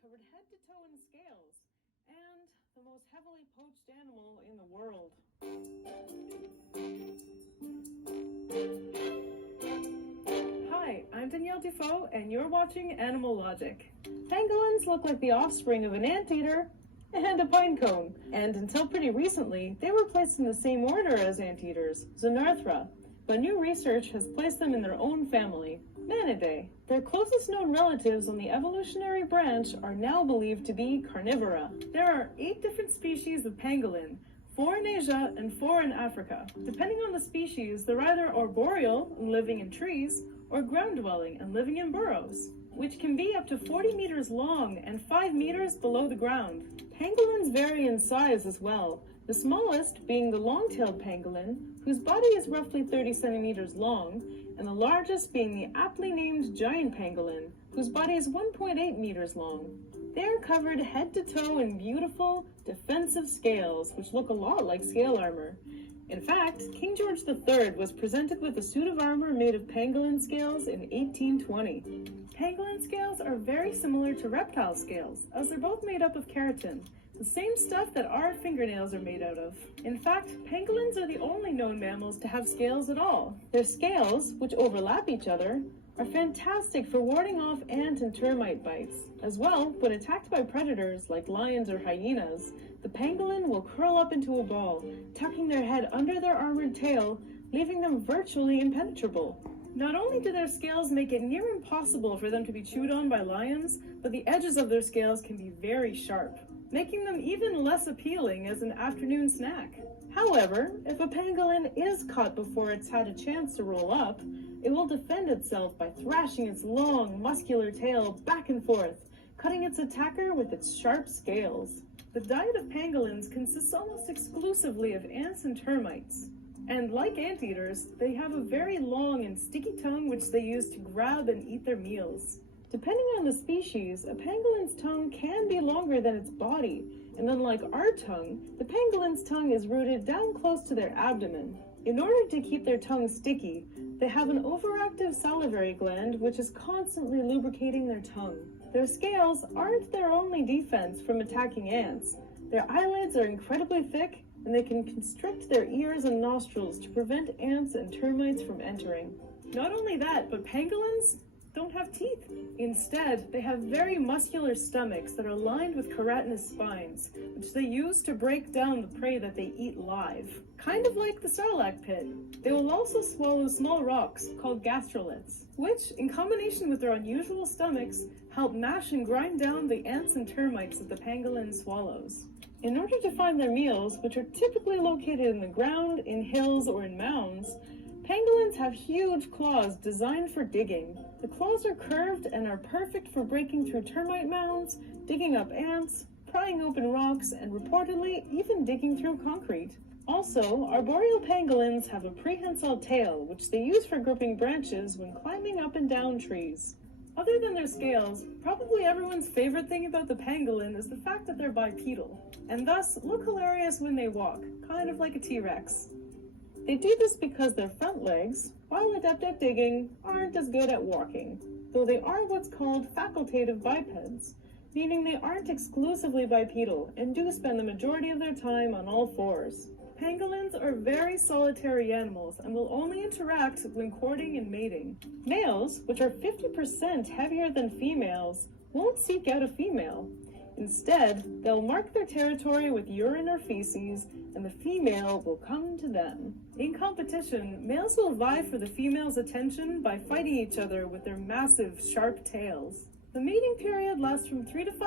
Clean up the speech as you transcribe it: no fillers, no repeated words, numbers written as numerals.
covered head to toe in scales, and the most heavily poached animal in the world. Hi, I'm Danielle Dufault, and you're watching Animal Logic. Pangolins look like the offspring of an anteater and a pine cone, and until pretty recently, they were placed in the same order as anteaters, Xenarthra, but new research has placed them in their own family, Manidae. Their closest known relatives on the evolutionary branch are now believed to be carnivora. There are 8 different species of pangolin, 4 in Asia and 4 in Africa. Depending on the species, they're either arboreal and living in trees, or ground-dwelling and living in burrows, which can be up to 40 meters long and 5 meters below the ground. Pangolins vary in size as well, the smallest being the long-tailed pangolin, whose body is roughly 30 centimeters long, and the largest being the aptly named giant pangolin, whose body is 1.8 meters long. They are covered head to toe in beautiful, defensive scales, which look a lot like scale armor. In fact, King George III was presented with a suit of armor made of pangolin scales in 1820. Pangolin scales are very similar to reptile scales, as they're both made up of keratin, the same stuff that our fingernails are made out of. In fact, pangolins are the only known mammals to have scales at all. Their scales, which overlap each other, are fantastic for warding off ant and termite bites. As well, when attacked by predators like lions or hyenas, the pangolin will curl up into a ball, tucking their head under their armored tail, leaving them virtually impenetrable. Not only do their scales make it near impossible for them to be chewed on by lions, but the edges of their scales can be very sharp, making them even less appealing as an afternoon snack. However, if a pangolin is caught before it's had a chance to roll up, it will defend itself by thrashing its long, muscular tail back and forth, cutting its attacker with its sharp scales. The diet of pangolins consists almost exclusively of ants and termites. And like anteaters, they have a very long and sticky tongue which they use to grab and eat their meals. Depending on the species, a pangolin's tongue can be longer than its body, and unlike our tongue, the pangolin's tongue is rooted down close to their abdomen. In order to keep their tongue sticky, they have an overactive salivary gland which is constantly lubricating their tongue. Their scales aren't their only defense from attacking ants. Their eyelids are incredibly thick, and they can constrict their ears and nostrils to prevent ants and termites from entering. Not only that, but pangolins don't have teeth. Instead, they have very muscular stomachs that are lined with keratinous spines, which they use to break down the prey that they eat live. Kind of like the sarlacc pit. They will also swallow small rocks called gastroliths, which, in combination with their unusual stomachs, help mash and grind down the ants and termites that the pangolin swallows. In order to find their meals, which are typically located in the ground, in hills, or in mounds, pangolins have huge claws designed for digging. The claws are curved and are perfect for breaking through termite mounds, digging up ants, prying open rocks, and reportedly even digging through concrete. Also, arboreal pangolins have a prehensile tail, which they use for gripping branches when climbing up and down trees. Other than their scales, probably everyone's favorite thing about the pangolin is the fact that they're bipedal, and thus look hilarious when they walk, kind of like a T-Rex. They do this because their front legs, while adept at digging, aren't as good at walking, though they are what's called facultative bipeds, meaning they aren't exclusively bipedal and do spend the majority of their time on all fours. Pangolins are very solitary animals and will only interact when courting and mating. Males, which are 50% heavier than females, won't seek out a female. Instead, they'll mark their territory with urine or feces, and the female will come to them. In competition, males will vie for the female's attention by fighting each other with their massive, sharp tails. The mating period lasts from 3 to 5